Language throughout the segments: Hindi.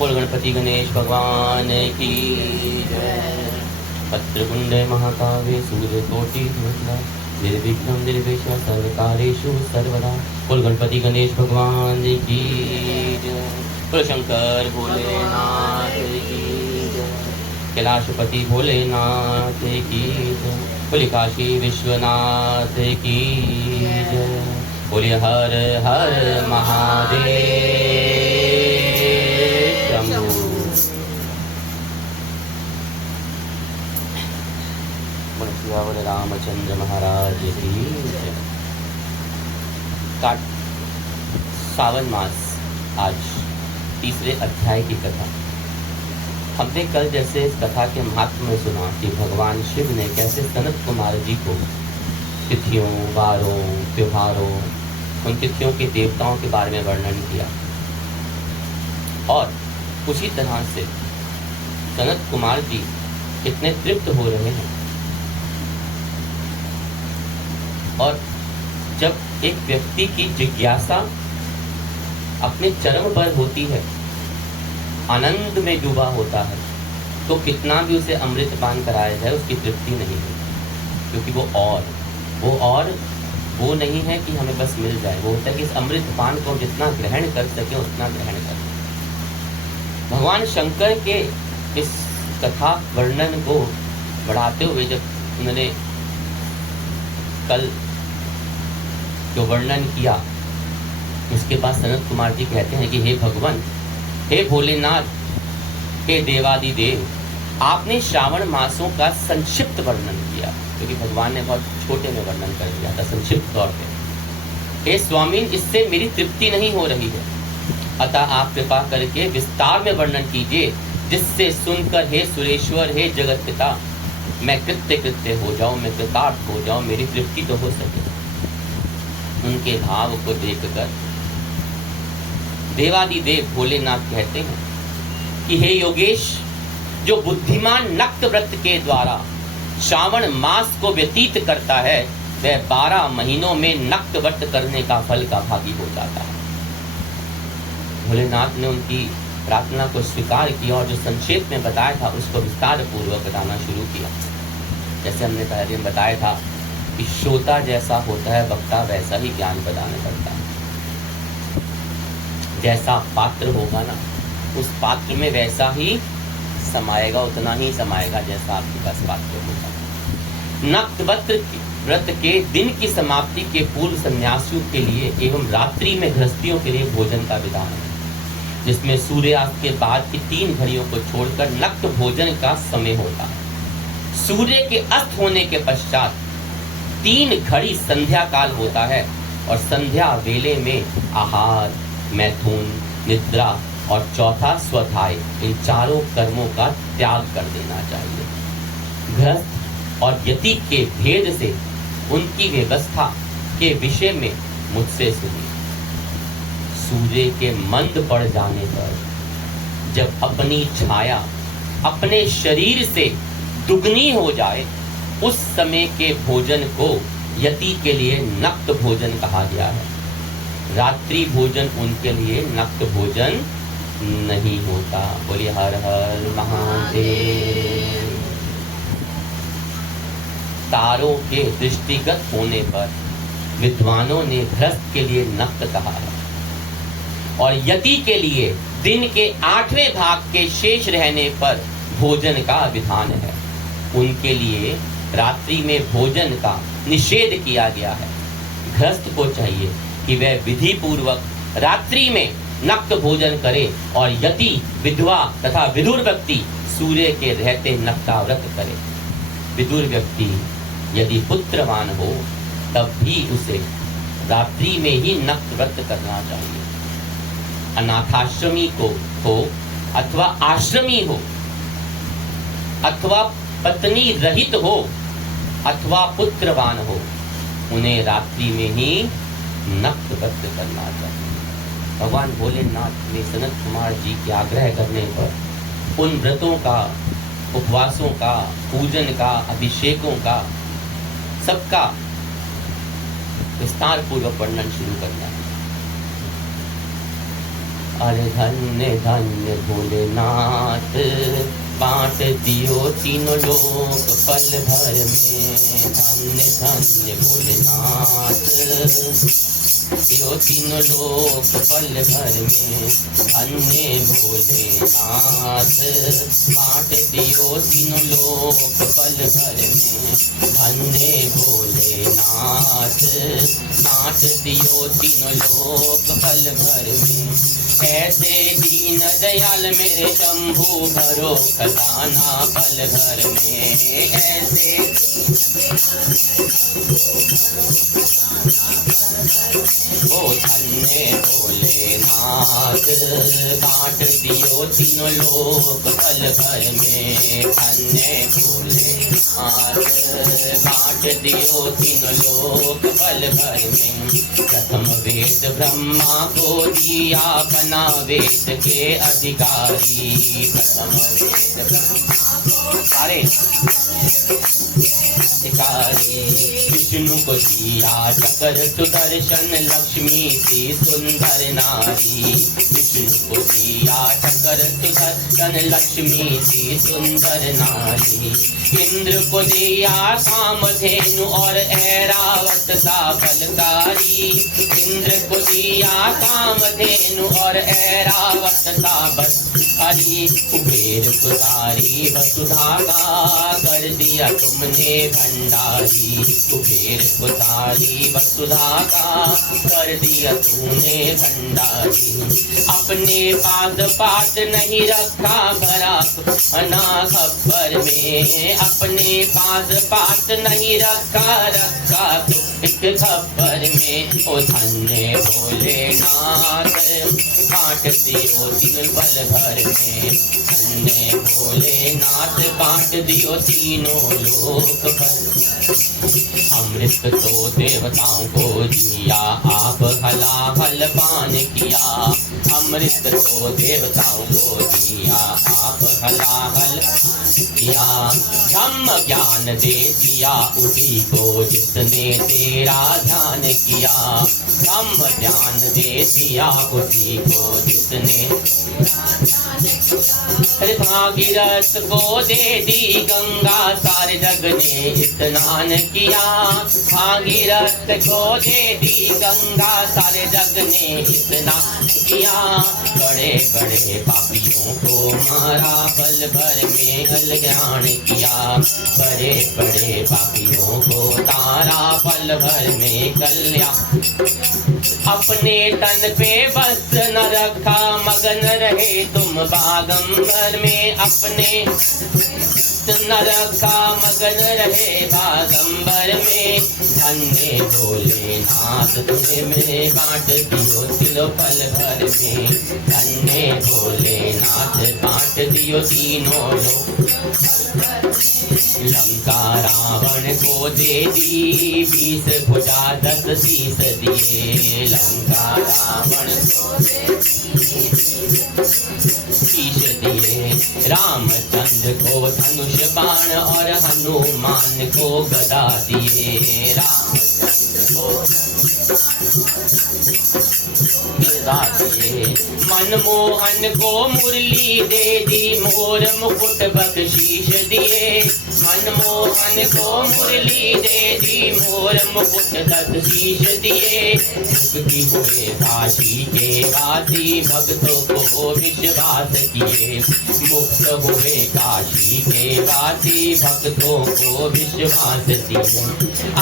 बोल गणपति गणेश भगवान की जय। पत्रकुंड महाकाव्य सूर्यकोटि निर्विघ्नं निर्विघ्न सर्वकार्येषु सर्वदा। बोल गणपति गणेश भगवान की जय। बोल शंकर भोलेनाथ की जय। कैलाशपति भोलेनाथ की जय। बोले काशी विश्वनाथ की जय। बोले हर हर महादेव शंभू। बोले रामचंद्र महाराज की जय। सावन मास, आज तीसरे अध्याय की कथा। हमने कल जैसे इस कथा के महात्म्य में सुना कि भगवान शिव ने कैसे सनत कुमार जी को तिथियों, वारों, त्योहारों, उन तिथियों के देवताओं के बारे में वर्णन किया, और उसी तरह से सनत कुमार जी कितने तृप्त हो रहे हैं। और जब एक व्यक्ति की जिज्ञासा अपने चरम पर होती है, आनंद में डूबा होता है, तो कितना भी उसे अमृत पान कराया जाए उसकी तृप्ति नहीं होती, क्योंकि वो नहीं है कि हमें बस मिल जाए, वो होता है कि इस अमृत पान को जितना ग्रहण कर सके उतना ग्रहण करें। भगवान शंकर के इस कथा वर्णन को बढ़ाते हुए जब उन्होंने कल जो वर्णन किया, उसके बाद सनत कुमार जी कहते हैं कि हे भगवान, हे भोलेनाथ, हे देवादिदेव, आपने श्रावण मासों का संक्षिप्त वर्णन किया, क्योंकि भगवान ने बहुत छोटे में वर्णन कर दिया था, संक्षिप्त तौर पे। हे स्वामी, इससे मेरी तृप्ति नहीं हो रही है, अतः आप कृपा करके विस्तार में वर्णन कीजिए, जिससे सुनकर हे सुरेश्वर, हे जगत पिता, मैं कृत्य हो जाऊं, मैं कृतार्थ हो जाऊं, मेरी तृप्ति तो हो सके। उनके भाव को देखकर देवादिदेव भोलेनाथ कहते हैं कि हे योगेश, जो बुद्धिमान नक्त व्रत के द्वारा श्रावण मास को व्यतीत करता है, वह 12 महीनों में नक्त व्रत करने का फल का भागी हो जाता है। भोलेनाथ ने उनकी प्रार्थना को स्वीकार किया और जो संक्षेप में बताया था उसको विस्तार पूर्वक बताना शुरू किया। जैसे हमने पहले दिन बताया था कि श्रोता जैसा होता है वक्ता वैसा ही ज्ञान प्रदान करता है। जैसा पात्र होगा ना, उस पात्र में वैसा ही समाएगा, उतना ही समाएगा जैसा आपके पास पात्र होगा। नक्त व्रत के दिन की समाप्ति के पूर्व सन्यासियों के लिए एवं रात्रि में गृहस्थियों के लिए भोजन का विधान है, जिसमें सूर्यास्त के बाद की 3 घड़ियों को छोड़कर नक्त भोजन का समय होता है। सूर्य के अस्त होने के पश्चात 3 घड़ी संध्या काल होता है, और संध्या वेले में आहार, मैथुन, निद्रा और चौथा स्वधाय, इन चारों कर्मों का त्याग कर देना चाहिए। गृहस्थ और यति के भेद से उनकी व्यवस्था के विषय में मुझसे सुनिए। सूर्य के मंद पड़ जाने पर जब अपनी छाया अपने शरीर से दुगनी हो जाए, उस समय के भोजन को यति के लिए नक्त भोजन कहा गया है। रात्रि भोजन उनके लिए नक्त भोजन नहीं होता। बोलिए हर हर महादेव। तारों के दृष्टिगत होने पर विद्वानों ने भ्रष्ट के लिए नक्त कहा है, और यति के लिए दिन के 8वें भाग के शेष रहने पर भोजन का विधान है। उनके लिए रात्रि में भोजन का निषेध किया गया है। गृहस्थ को चाहिए कि वह विधि पूर्वक रात्रि में नक्त भोजन करे, और यति, विधवा तथा विदुर व्यक्ति सूर्य के रहते नक्ताव्रत करे। विदुर व्यक्ति यदि पुत्रवान हो तब भी उसे रात्रि में ही नक्त व्रत करना चाहिए। अनाथाश्रमी को हो अथवा आश्रमी हो, अथवा पत्नी रहित हो, अथवा पुत्रवान हो, उन्हें रात्रि में ही नक्त व्रत करना चाहिए। भगवान भोलेनाथ ने सनत कुमार जी के आग्रह करने पर उन व्रतों का, उपवासों का, पूजन का, अभिषेकों का, सबका विस्तार पूर्वक वर्णन शुरू करना है। अरे धन्य धन्य भोलेनाथ, बांट दियो तीनों लोक पल भर में। धन्य धन्य भोलेनाथ, दियो तीनों लोक पल भर में। धन्य भोलेनाथ, बांट दियो तीनों लोक पल भर में। धन्य भोलेनाथ, बांट दियो तीनों लोक पल भर में। ऐसे दीन दयाल मेरे शंभू भरो खजाना पल भर में। ऐसे ओ धन्य भोलेनाथ, बांट दियो तीनों लोक पल भर में। धन्य भोलेनाथ, बांट दियो तीनों लोक पल भर में। प्रथम वेद ब्रह्मा को दिया बना वेद के अधिकारी। प्रथम वेद ब्रह्मा सारे अधिकारी। विष्णु को दिया चक्र सुदर्शन, लक्ष्मी सी सुंदर नारी। विष्णु को दिया चक्र सुदर्शन, लक्ष्मी सी सुंदर नारी। इंद्र को दिया कामधेनु और ऐरावत सा बलकारी। इंद्र को दिया कामधेनु और ऐरावत सा बलकारी। कुबेर को सारी वसुधा का कर दिया तुमने भंडारी। कुबेर को सारी वसुधा का कर दिया तूने भंडारी। अपने पास पात नहीं रखा भरा अना खबर में। अपने पास पात नहीं रखा तो एक खबर में। ओ धन्य भोलेनाथ, बांट दियो तीन पल भर में। धन्य भोलेनाथ, बांट दियो तीनों लोक पल। अमृत तो देवताओं को दिया, आप हलाहल पान किया। अमृत तो देवताओं को दिया, आप हलाहल किया। ब्रह्म ज्ञान दे दिया उसी को जिसने तेरा ध्यान किया। ब्रह्म ज्ञान दे दिया उसी को जिसने। भागीरथ को दे दी गंगा, सारे जग ने स्नान किया। भागीरथ को दे दी गंगा, सारे जग ने स्नान किया। बड़े बड़े पापियों को मारा, पल भर में कल्याण किया। बड़े बड़े पापियों को तारा, पल भर में कल्याण। अपने तन पे बस न रखा, मगन रहे तुम बागंबर में। अपने न रखा, मगन रहे बागंबर में। धन्य भोलेनाथ, तुझे मेरे बांट दियो तीनों पल भर में। धन्य भोलेनाथ, बांट दियो तीनों लोक। लंका रावण को दे दी 20 भुजा 10 शीश दिए। लंका रावण को शीश दिए। रामचंद्र को धनुष बाण और हनुमान को गदा दिए। रामचंद्र को गदा दिए। मनमोहन को मुरली दे दी, मोर मुकुट बख्शीश दिए। मनमोहन को मुरली दे दी, मोर मुकुट बख्शीश दिए। मुक्ति हुए काशी के वासी, भक्तों को विश्वास किए। मुक्त हुए काशी के वासी, भक्तों को विश्वास दिए।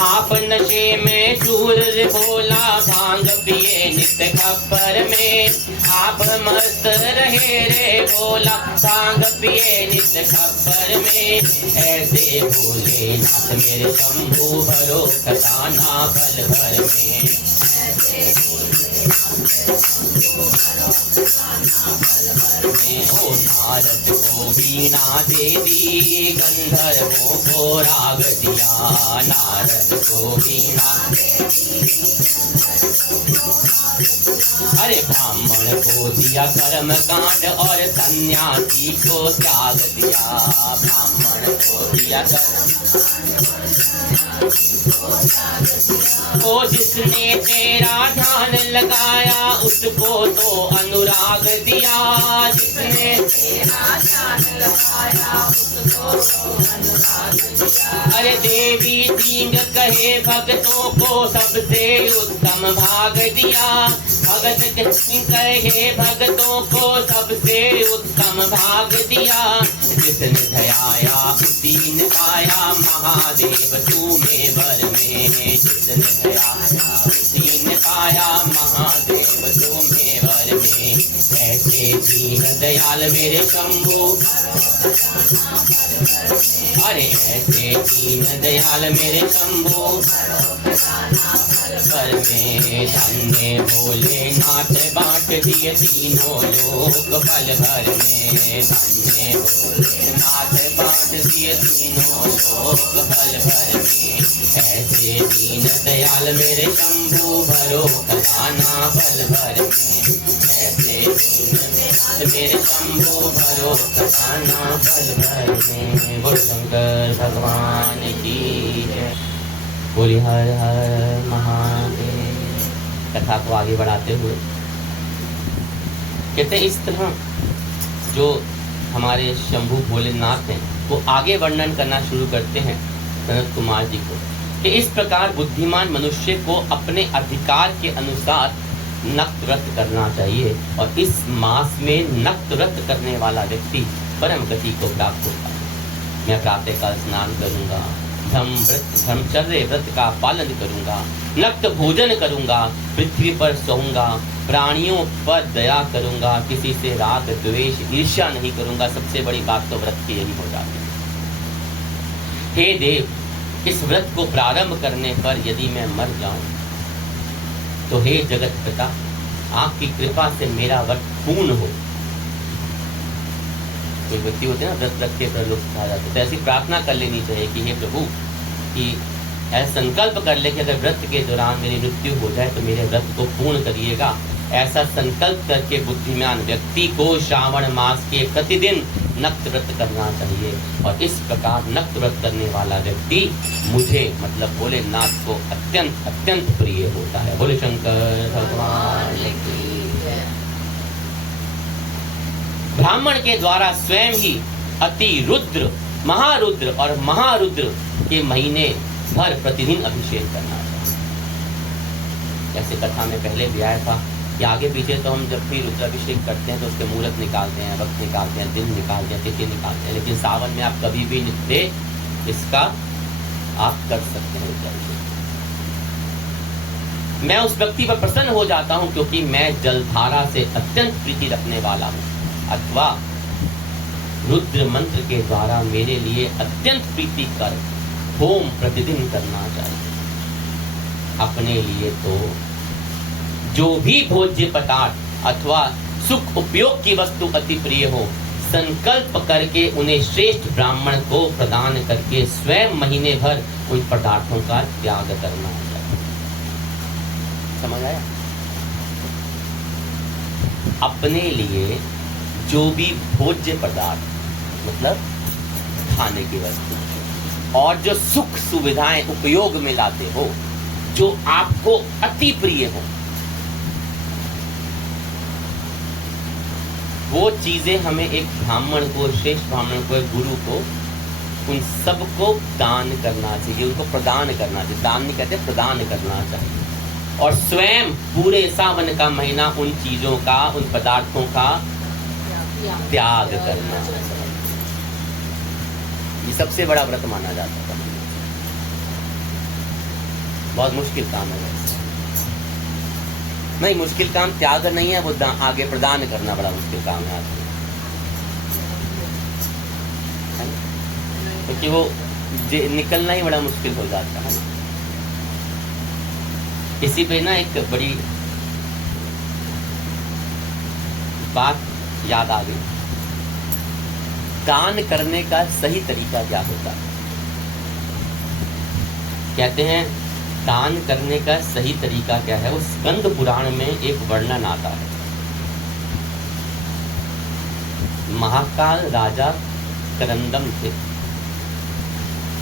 आप नशे में चूर बोला, भांग पिए नित्य खप्पर में। आप मस्त रहे रे बोला, भांग पिए नित्य खप्पर में। ऐसे भोलेनाथ मेरे शंभू भरो खजाना पल भर में। ओ नारद को वीणा दे दी, गंधर्वों को राग दिया। नारद को वीणा अरे ब्राह्मण को दिया कर्म कांड और सन्यासी को त्याग दिया। ब्राह्मण को दिया ओ जिसने तेरा ध्यान लगाया उसको तो अनुराग दिया। जिसने तेरा ध्यान लगाया उसको तो अनुराग दिया। अरे देवी सिंह कहे भक्तों को सबसे उत्तम भाग दिया। भगत कहे भक्तों को सबसे उत्तम भाग दिया। जिसने धयाया उसी ने पाया महादेव तुम्हें वर में। जिसने धयाया उसी ने पाया महादेव तुम्हें वर में। ऐसे दीन दयाल मेरे शंभु, अरे ऐसे दीन दयाल मेरे शंभु पर में। धन्य भोलेनाथ बांट दिए तीनों लोक पल भर में। धन्य भोलेनाथ बांट दिए तीनों लोक पल भर में। ऐसे दीन दयाल मेरे शंभु भरो खजाना पल भर में। ऐसे दीन दयाल मेरे शंभु भरो खजाना पल भर में। बोल शंकर भगवान की जय। बोली हर हर महादेव। कथा को आगे बढ़ाते हुए कहते हैं इस तरह जो हमारे शंभु भोलेनाथ हैं वो आगे वर्णन करना शुरू करते हैं सनत कुमार जी को कि इस प्रकार बुद्धिमान मनुष्य को अपने अधिकार के अनुसार नक्त व्रत करना चाहिए और इस मास में नक्त व्रत करने वाला व्यक्ति परम गति को प्राप्त होता है। मैं प्रातःकाल स्नान करूंगा, ब्रह्मचर्य व्रत का पालन करूंगा, नक्त भोजन करूंगा, पृथ्वी पर सोऊंगा, प्राणियों पर दया करूंगा, किसी से राग द्वेष ईर्ष्या नहीं करूंगा। सबसे बड़ी बात तो व्रत की यही हो जाती है। हे देव, इस व्रत को प्रारंभ करने पर यदि मैं मर जाऊं तो हे जगत पिता, आपकी कृपा से मेरा व्रत पूर्ण हो। कोई व्यक्ति होते हैं ना व्रत रख के लोग खा जाते, तो ऐसी प्रार्थना कर लेनी चाहिए कि हे प्रभु, कि ऐसा संकल्प कर ले कि अगर व्रत के दौरान मेरी मृत्यु हो जाए तो मेरे व्रत को पूर्ण करिएगा। ऐसा संकल्प करके बुद्धिमान व्यक्ति को श्रावण मास के प्रतिदिन नक्त व्रत करना चाहिए और इस प्रकार नक्त व्रत करने वाला व्यक्ति मुझे मतलब भोलेनाथ को अत्यंत अत्यंत प्रिय होता है। बोले शंकर भगवान की। ब्राह्मण के द्वारा स्वयं ही अति रुद्र, महारुद्र और महारुद्र के महीने भर प्रतिदिन अभिषेक करना चाहिए। जैसे कथा में पहले भी आया था कि आगे पीछे तो हम जब भी रुद्राभिषेक करते हैं तो उसके मुहूर्त निकालते हैं, वक्त निकालते हैं, दिन निकालते हैं, तिथि निकालते हैं, लेकिन सावन में आप कभी भी नित्य इसका आप कर सकते हैं रुद्राभिषेक। मैं उस व्यक्ति पर प्रसन्न हो जाता हूं क्योंकि मैं जलधारा से अत्यंत प्रीति रखने वाला हूं अथवा रुद्र मंत्र के द्वारा मेरे लिए अत्यंत प्रीति कर होम प्रतिदिन करना चाहिए। अपने लिए तो जो भी भोज्य पदार्थ अथवा सुख उपयोग की वस्तु अति प्रिय हो, संकल्प करके उन्हें श्रेष्ठ ब्राह्मण को प्रदान करके स्वयं महीने भर उन पदार्थों का त्याग करना चाहिए। समझ आया? अपने लिए जो भी भोज्य पदार्थ मतलब खाने की वस्तु और जो सुख सुविधाएं उपयोग में लाते हो, जो आपको अति प्रिय हो, वो चीजें हमें एक ब्राह्मण को, श्रेष्ठ ब्राह्मण को, एक गुरु को, उन सबको दान करना चाहिए, उनको प्रदान करना चाहिए। दान नहीं कहते, प्रदान करना चाहिए। और स्वयं पूरे सावन का महीना उन चीजों का, उन पदार्थों का त्याग करना चाहिए। ये सबसे बड़ा व्रत माना जाता है। बहुत मुश्किल काम है। नहीं, मुश्किल काम त्याग नहीं है, वो आगे प्रदान करना बड़ा मुश्किल काम है आपको, क्योंकि वो निकलना ही बड़ा मुश्किल हो जाता है। इसी पे ना एक बड़ी बात याद आ गई। दान करने का सही तरीका क्या होता है? कहते हैं दान करने का सही तरीका क्या है, वो स्कंद पुराण में एक वर्णन आता है। महाकाल राजा करंदम थे,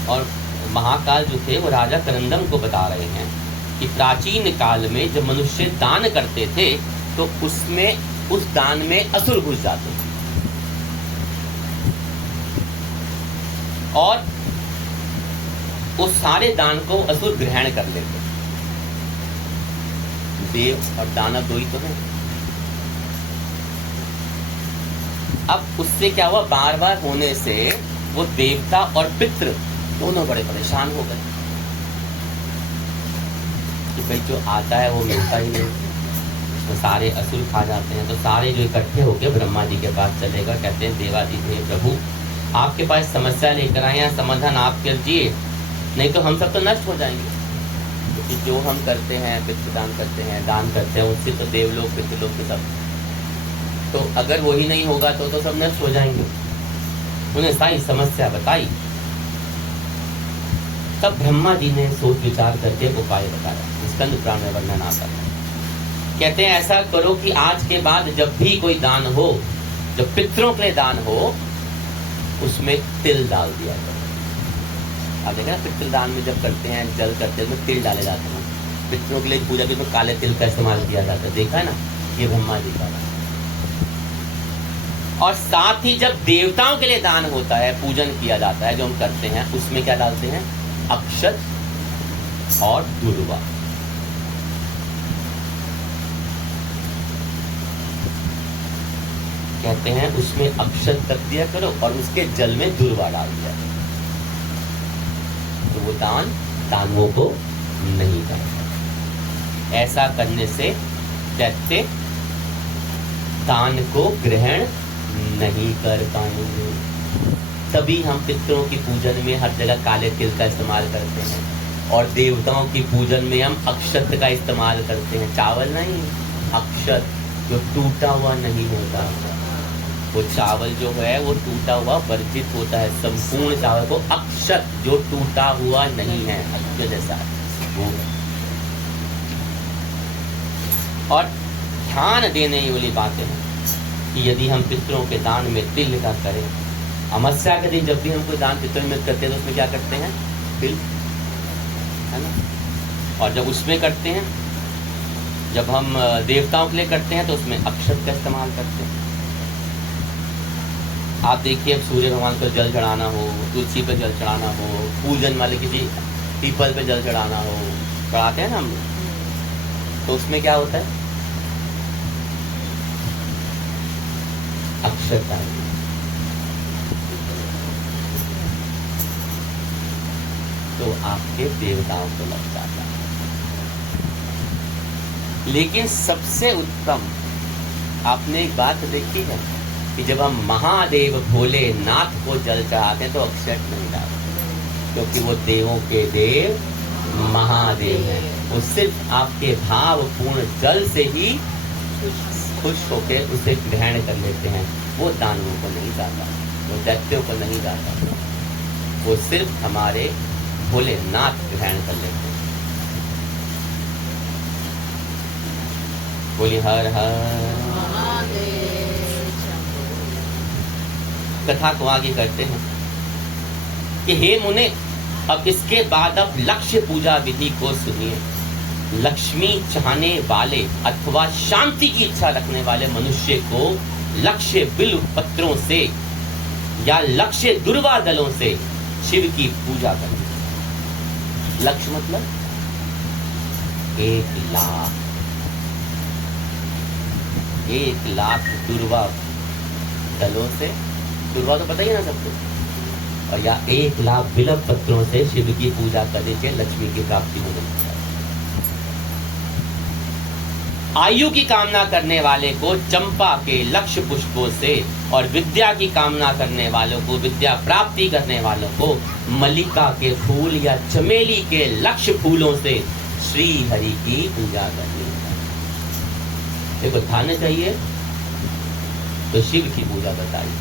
और महाकाल जो थे वो राजा करंदम को बता रहे हैं कि प्राचीन काल में जब मनुष्य दान करते थे तो उसमें उस दान में असुर घुस जाते थे, और उस सारे दान को असुर ग्रहण कर लेते। देव और दानव दो ही तो हैं। अब उससे क्या हुआ, बार बार होने से वो देवता और पितृ दोनों बड़े परेशान हो गए कि भाई जो आता है वो मिलता ही नहीं, तो सारे असुर खा जाते हैं। तो सारे जो इकट्ठे होकर ब्रह्मा जी के पास चलेगा, कहते हैं देवादिदेव प्रभु आपके पास समस्या लेकर आए हैं, समाधान आप कीजिए, नहीं तो हम सब तो नष्ट हो जाएंगे। क्योंकि जो हम करते हैं, पितृदान करते हैं, दान करते हैं, उससे तो देवलोक पितृलोक के सब, तो अगर वही नहीं होगा तो सब नष्ट हो जाएंगे। उन्हें सारी समस्या बताई। तब ब्रह्मा जी ने सोच विचार करके उपाय बताया। स्कंद पुराण में वर्णन आता है। कहते हैं ऐसा करो कि आज के बाद जब भी कोई दान हो, जब पितरों के लिए दान हो, उसमें तिल डाल दिया जाए। आप देखें ना, पितृदान में जब करते हैं, जल करते हैं, उसमें तिल डाले जाते हैं। पितरों के लिए पूजा के में काले तिल का इस्तेमाल किया जाता है, देखा है ना, ये ब्रह्मा जी का। और साथ ही जब देवताओं के लिए दान होता है, पूजन किया जाता है, जो हम करते हैं, उसमें क्या डालते हैं, अक्षत और दूर्वा। कहते हैं उसमें अक्षत रख दिया करो और उसके जल में दूर्वा डाल दिया करो, तो वो दान दानवों को नहीं करता। ऐसा करने से दैत्य दान को ग्रहण नहीं कर पाएंगे। तभी हम पितरों की पूजन में हर जगह काले तिल का इस्तेमाल करते हैं, और देवताओं की पूजन में हम अक्षत का इस्तेमाल करते हैं। चावल नहीं, अक्षत जो टूटा हुआ नहीं होता, वो चावल जो है वो टूटा हुआ वर्जित होता है। संपूर्ण चावल को अक्षत जो टूटा हुआ नहीं है, अक्षत जैसा वो। और ध्यान देने वाली बातें हैं कि यदि हम पितरों के दान में तिल का करें, अमावस्या के दिन जब भी हम कोई दान पितरों में करते हैं तो उसमें क्या करते हैं, तिल, है ना। और जब उसमें करते हैं, जब हम देवताओं के लिए करते हैं, तो उसमें अक्षत का इस्तेमाल करते हैं। आप देखिए, अब सूर्य भगवान को जल चढ़ाना हो, तुलसी पे जल चढ़ाना हो, पूजन वाले किसी पीपल पे जल चढ़ाना हो, चढ़ाते हैं ना हम लोग, तो उसमें क्या होता है, अक्षत डालते हैं। तो आपके देवताओं को लग जाता है। लेकिन सबसे उत्तम, आपने एक बात देखी है कि जब हम महादेव भोलेनाथ को जल चढ़ाते हैं तो अक्षत नहीं डालते, क्योंकि वो देवों के देव महादेव हैं। वो सिर्फ आपके भावपूर्ण जल से ही खुश होकर उसे ग्रहण कर लेते हैं। वो दानवों को नहीं जाता, वो दैत्यों को नहीं जाता, वो सिर्फ हमारे भोलेनाथ ग्रहण कर लेते हैं। बोलिए हर हर कथा को आगे करते हैं कि हे मुने, अब इसके बाद अब लक्ष्य पूजा विधि को सुनिए। लक्ष्मी चाहने वाले अथवा शांति की इच्छा रखने वाले मनुष्य को लक्ष्य बिल्व पत्रों से या लक्ष्य दुर्वा दलों से शिव की पूजा करनी। लक्ष्य मतलब 1 लाख दुर्वा दलों से, दुर्वा तो पता ही है ना सबको, और या 1 लाख बिल्व पत्रों से शिव की पूजा करने से लक्ष्मी की प्राप्ति हो जाती है। आयु की कामना करने वाले को चंपा के लक्ष्य पुष्पों से, और विद्या की कामना करने वालों को, विद्या प्राप्ति करने वालों को मल्लिका के फूल या चमेली के लक्ष्य फूलों से श्री हरि की पूजा करनी है। देखो, धन चाहिए तो शिव की पूजा बताइए,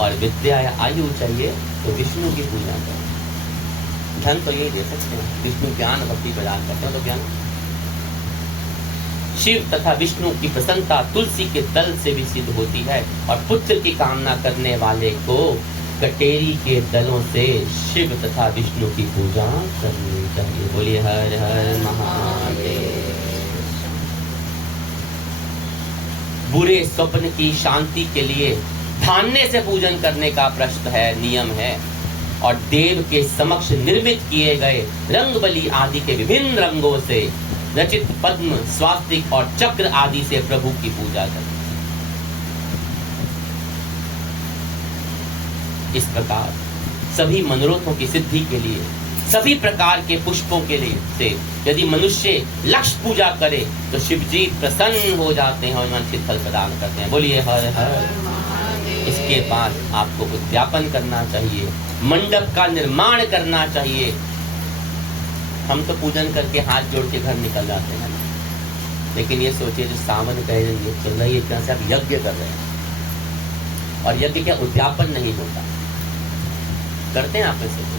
और विद्या या आयु चाहिए तो विष्णु की पूजा करें। धन तो यही दे सकते हैं, विष्णु ज्ञान भक्ति प्रदान करते हैं तो ज्ञान। शिव तथा विष्णु की प्रसन्नता तुलसी के दल से भी सिद्ध होती है और पुत्र की कामना करने वाले को कटेरी के दलों से शिव तथा विष्णु की पूजा करनी चाहिए। बोलिए हर हर महादेव। बुरे स्वप्न की शांति के लिए धान्य से पूजन करने का प्रश्न है, नियम है, और देव के समक्ष निर्मित किए गए रंग बलि आदि के विभिन्न रंगों से रचित पद्म, स्वास्तिक और चक्र आदि से प्रभु की पूजा करें। इस प्रकार सभी मनोरथों की सिद्धि के लिए सभी प्रकार के पुष्पों के लिए से यदि मनुष्य लक्ष्य पूजा करे तो शिव जी प्रसन्न हो जाते हैं और वांछित फल प्रदान करते हैं। बोलिए हर हर। इसके बाद आपको उद्यापन करना चाहिए, मंडप का निर्माण करना चाहिए। हम तो पूजन करके हाथ जोड़ के घर निकल जाते हैं, लेकिन ये सोचिए जो सावन का चल रहा है, इतना से आप यज्ञ कर रहे हैं और यज्ञ क्या उद्यापन नहीं होता, करते हैं आप ऐसे?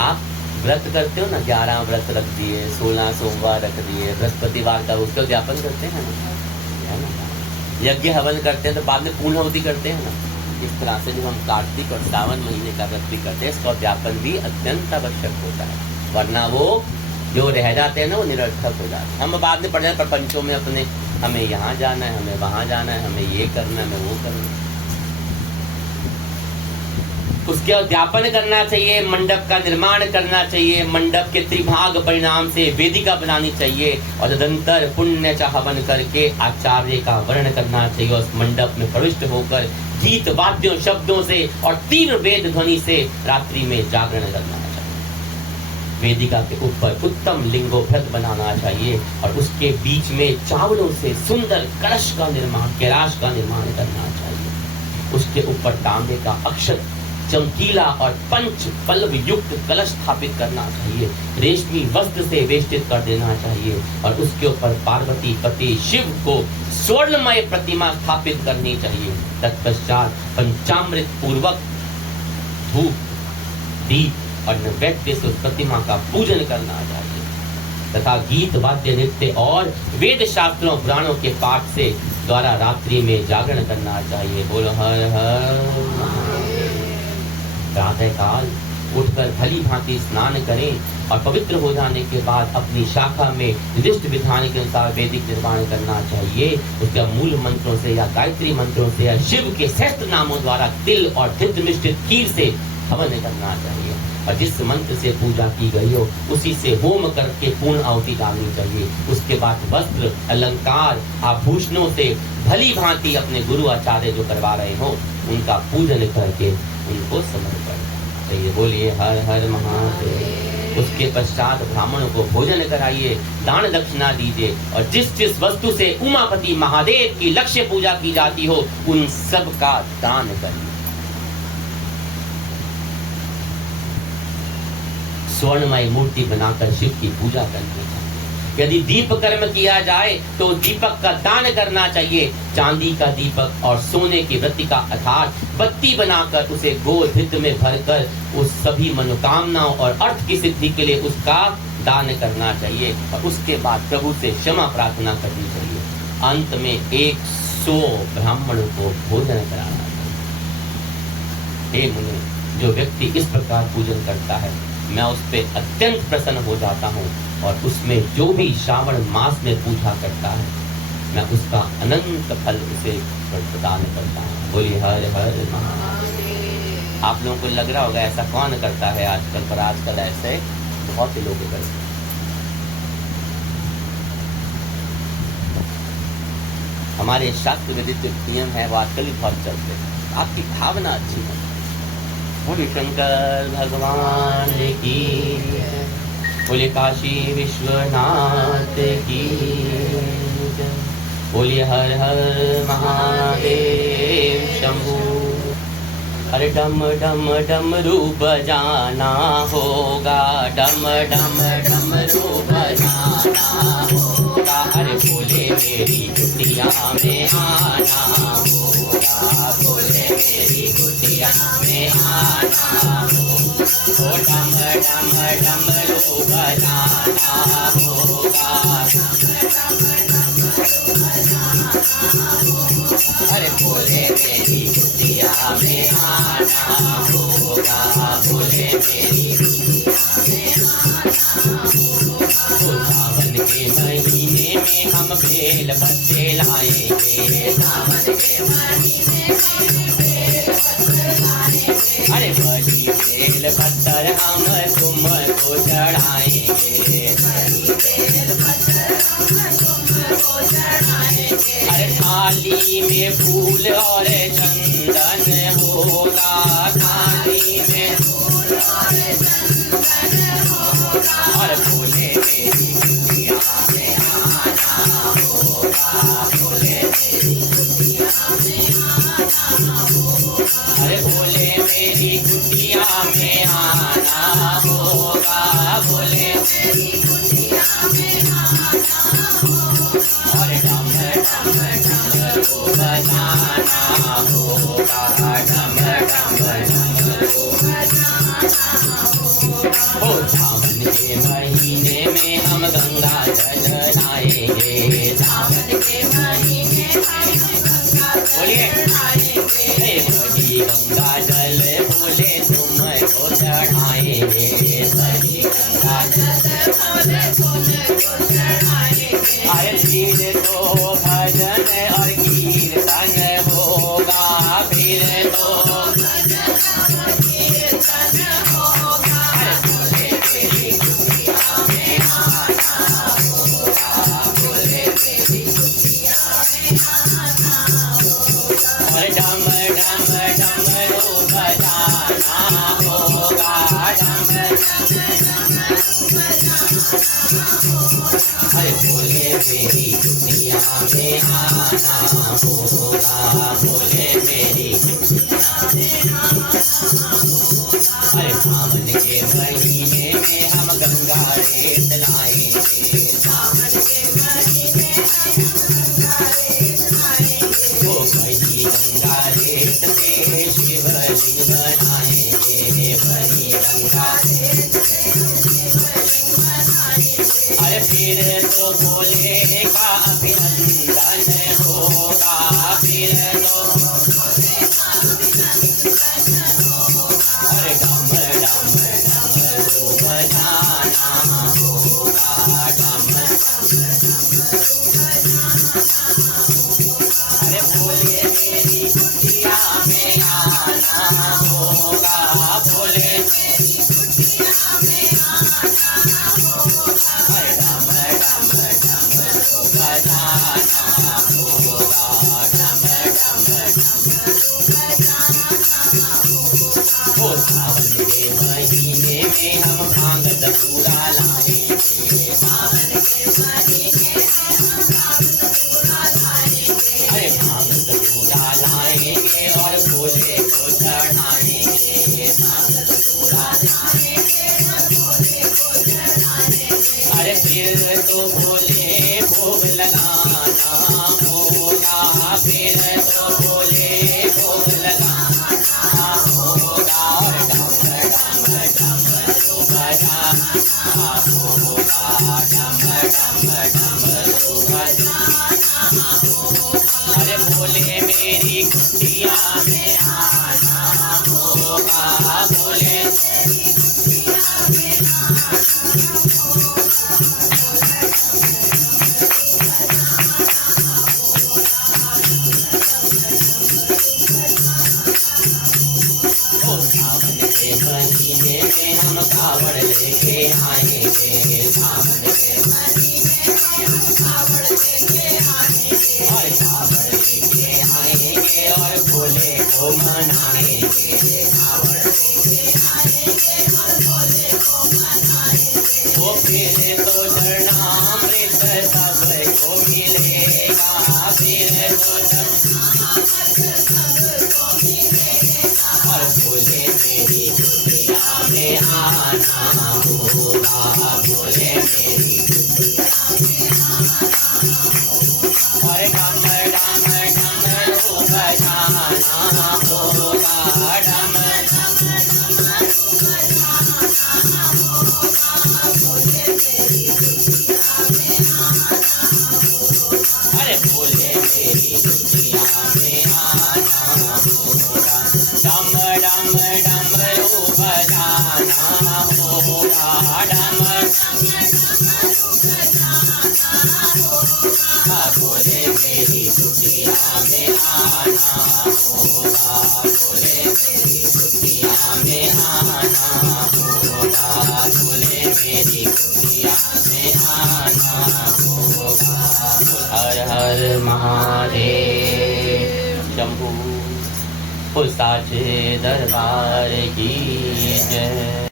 आप व्रत करते हो ना, 11 व्रत रख दिए, 16 सोमवार रख दिए, बृहस्पतिवार का उसका उद्यापन करते हैं ना, है ना? यज्ञ हवन करते हैं तो बाद में पूर्णाहुति करते हैं ना। इस तरह से जब हम कार्तिक और सावन महीने का व्रत भी करते हैं, इसका उद्यापन भी अत्यंत आवश्यक होता है, वरना वो जो रह जाते हैं ना वो निरर्थक हो जाते हैं। हम बाद में पढ़ जाए प्रपंचों में अपने, हमें यहाँ जाना है, हमें वहाँ जाना है, हमें ये करना है, हमें वो करना है। उसके उद्यापन करना चाहिए, मंडप का निर्माण करना चाहिए, मंडप के त्रिभाग परिणाम से वेदिका बनानी चाहिए और तदंतर पुण्य चा हवन करके आचार्य का वर्ण करना चाहिए। उस मंडप में प्रविष्ट होकर गीत वाद्यों शब्दों से और तीव्र वेद ध्वनि से रात्रि में जागरण करना चाहिए। वेदिका के ऊपर उत्तम लिंगोभृत बनाना चाहिए और उसके बीच में चावलों से सुंदर कलश का निर्माण, कैलाश का निर्माण करना चाहिए। उसके ऊपर तांबे का अक्षत, चमकीला और पंच पल्लव युक्त कलश स्थापित करना चाहिए। रेशमी वस्त्र से वेष्टित कर देना चाहिए और उसके ऊपर पार्वती पति शिव को स्वर्णमय प्रतिमा स्थापित करनी चाहिए। तत्पश्चात पंचामृत पूर्वक धूप, दीप और नैवेद्य से उस प्रतिमा का पूजन करना चाहिए तथा गीत वाद्य नृत्य और वेद शास्त्रों पुराणों के पाठ से द्वारा रात्रि में जागरण करना चाहिए। बोलो हर हर। प्रातः काल उठकर भली भांति स्नान करें और पवित्र हो जाने के बाद अपनी शाखा में निर्दिष्ट विधान के अनुसार वैदिक निर्माण करना चाहिए। उसके मूल मंत्रों से या गायत्री मंत्रों से या शिव के श्रेष्ठ नामों द्वारा तिल और घृत मिश्रित खीर से हवन करना चाहिए और जिस मंत्र से पूजा की गई हो उसी से होम करके पूर्ण आहुति डालनी चाहिए। उसके बाद वस्त्र, अलंकार, आभूषणों से भली भांति अपने गुरु आचार्य जो करवा रहे हो उनका पूजन करके उनको समर्पण चाहिए। बोलिए हर हर महादेव। उसके पश्चात ब्राह्मणों को भोजन कराइए, दान दक्षिणा दीजिए और जिस जिस वस्तु से उमापति महादेव की लक्ष्य पूजा की जाती हो उन सब का दान करिए। स्वर्णमय मूर्ति बनाकर शिव की पूजा करनी चाहिए। यदि दीप कर्म किया जाए तो दीपक का दान करना चाहिए। चांदी का दीपक और सोने की वृत्तिका अर्थात बत्ती बनाकर उसे गोधित में भरकर उस सभी मनोकामनाओं और अर्थ की सिद्धि के लिए उसका दान करना चाहिए और उसके बाद प्रभु से क्षमा प्रार्थना करनी चाहिए। अंत में 100 ब्राह्मणों को भोजन कराना चाहिए। हे मुनि, जो व्यक्ति इस प्रकार पूजन करता है मैं उस पर अत्यंत प्रसन्न हो जाता हूँ और उसमें जो भी श्रावण मास में पूजा करता है मैं उसका अनंत फल उसे प्रदान करता हूँ। बोलिए हर हर महादेव। आप लोगों को लग रहा होगा ऐसा कौन करता है आजकल, पर आजकल ऐसे बहुत से लोग करते हैं। हमारे शास्त्र विदित नियम है वो आजकल भी बहुत चलते हैं। आपकी भावना अच्छी है। बोले शंकर भगवान की, बोले काशी विश्वनाथ की, बोले हर हर महादेव शंभू। अरे डम डम डमरू बजाना होगा, डम डम डमरू बजाना आना होगा। अरे बोले मेरी कुटिया में आना होगा, बोले मेरी कुटिया में आना हो डम डम डमरू बजाना होगा। अरे बोले मेरी कुटिया में आना होगा, बोले मेरी सावन के महीने में हम बेल पत्ते लाएंगे, सावन के महीने में अरे बड़ी बेल पत्तर हम तुमको चढ़ाएंगे। अरे थाली में फूल और चंदन होगा, थाली में फूल और चंदन होगा। और बोले मेरी कुटिया में आना होगा, बोले मेरी कुटिया में आना होगा। अरे बोले मेरी कुटिया में आना होगा, बोले मेरी कुटिया में आना होगा। और डम डम डमरू बजाना होगा, डम डम डमरू बजाना होगा। ओ सावन के महीने में हम गंगा जल लाएंगे, सावन के महीने में गंगा जल लाएंगे। बड़ी गंगा जल बोले तुमको चढ़ाएंगे, बड़ी गंगा जल बोले तुमको चढ़ाएंगे। अरे फिर तो भजन और कीर्तन होगा, फिर तो भजन और कीर्तन होगा। अरे बोले मेरी कुटिया में आना होगा, बोले मेरी कुटिया में आना होगा। और डम डम डमरू बजाना होगा, डम डम डमरू बजाना होगा। अरे बोले मेरी कुटिया में आना होगा, बोले मेरी कुटिया में आना होगा। अरे सावन के महीने में हम गंगा रेत लाएंगे, सावन के महीने में हम गंगा रेत लाएंगे। वो बड़ी गंगा रेत पे शिवलिंग बनाएंगे, बड़ी गंगा रेत पे शिवलिंग बनाएंगे। अरे फिर तो भोले का अभिनंदन होगा, फिर तो भोले का अभिनंदन होगा। अरे डम डम डमरू बजाना होगा, डम अरे बोले मेरी कुटिया में आना होगा, बोले मेरी कुटिया में आना होगा। अरे डम डम डमरू बजाना होगा, डम डम डमरू बजाना होगा। ओ सावन के महीने में हम भांग धतूरा लाएंगे, सावन के महीने में हम भांग धतूरा लाएंगे। अरे भांग धतूरा लाएंगे और भोले को चढ़ाएंगे, भांग धतूरा लाएंगे और भोले को चढ़ाएंगे। अरे फिर तो भोले भोग लगाना होगा, फिर तो भोले भोग लगाना होगा। और डम डम डमरू बजाना होगा, डम डम डमरू बजाना होगा। अरे बोले मेरी कुटिया में आना होगा, बोले मेरी कुटिया में आना होगा। महीने में हम कावड़ लेके आएंगे, सावन के महीने में हम कावड़ लेके आएंगे। और कावड़ लेके आएंगे और भोले को मनाएंगे, कावड़ लेके आएंगे और भोले को मनाएंगे। वो फिर तो चरणामृत सबको मिलेगा, फिर तो चरणामृत सबको मिलेगा। और भोले मेरी कुटिया में आना होगा, भोले मेरी कुटिया बोले मेरी खुशियाँ में आना होगा, डम डम डमरू बजाना होगा, डम बोले मेरी खुशियाँ में आना होगा, बोले मेरी खुशियाँ में आना होगा, बोले मेरी खुशियाँ में आना होगा। हर हर महादेव शंभू, साचे दरबार की जय।